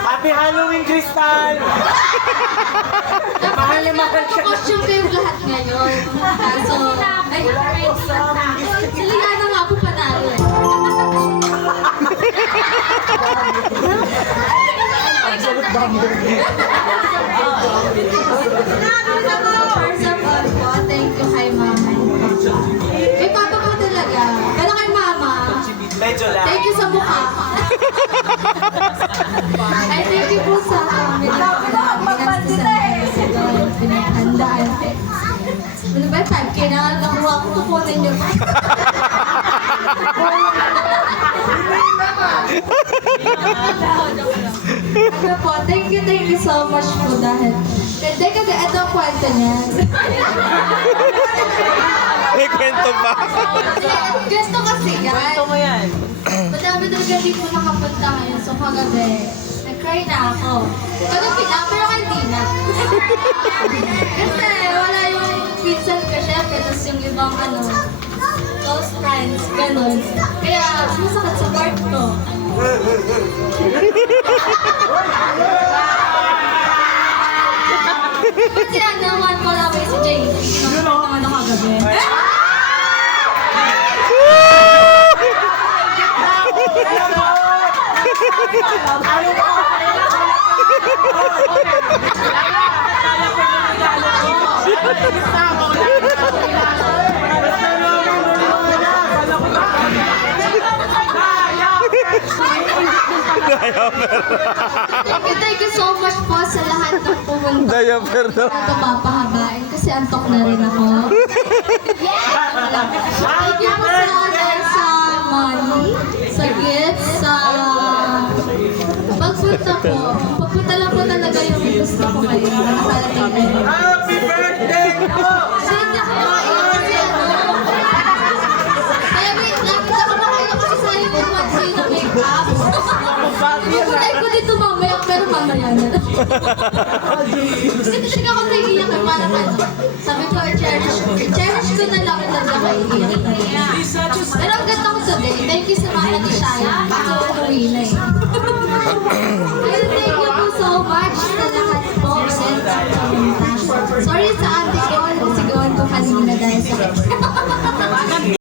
Happy Halloween, Crystal! Mahal na mahal siya. Costume kayong lahat ngayon. Kaso, ay, sila na nga po panalo eh. Absolute bummer. First of all po, thank you kay mama. Kay papa po talaga. Pero kay mama, Medyo lang. thank you sa mukha. Ay, thank you po sa pinaghandaan. Ano ba, 5K na nakuha ko, kukunin nyo ba? Ano po, thank you so much po dahil kasi ito ang kwento niya. May kwento pa. Gusto kasi yan. Ito mo yan. Madami talaga di po nakapunta ngayon. So kagabi, nag-cry na ako. Pag-pilang, pero hindi na. Kasi wala yung pinsan ko, syempre, tapos yung ibang close friends, ganun. Kaya sumasakit sa part ko. Kasi one ko lang si JP. Naman ako kagabi. Thank you so much po sa lahat ng pumunta. Diaper daw. Ito papahabain kasi antok na rin ako. Thank you po sa money, sa gifts, sa pagpunta po. Pagpunta lang po talaga yung gusto ko ngayon. Nakarating na yun. Happy birthday po! Hindi ako makaiyak kasi Kaya wait lang, hindi ako makaiyak kasi sa likod mo at sa'yo na make-up. Pupunay ko dito mamaya, pero mamaya na lang. Kasi talaga ako naiiyak eh, parang sabi ko, cherish ko na lang talaga kaiiyak. Pero ang ganda ko today, thank you sa mga natisaya, kasi umuwi na eh. Ayun, thank you po so much sa lahat po. Sorry sa ate ko, nasigawan ko kanina dahil sa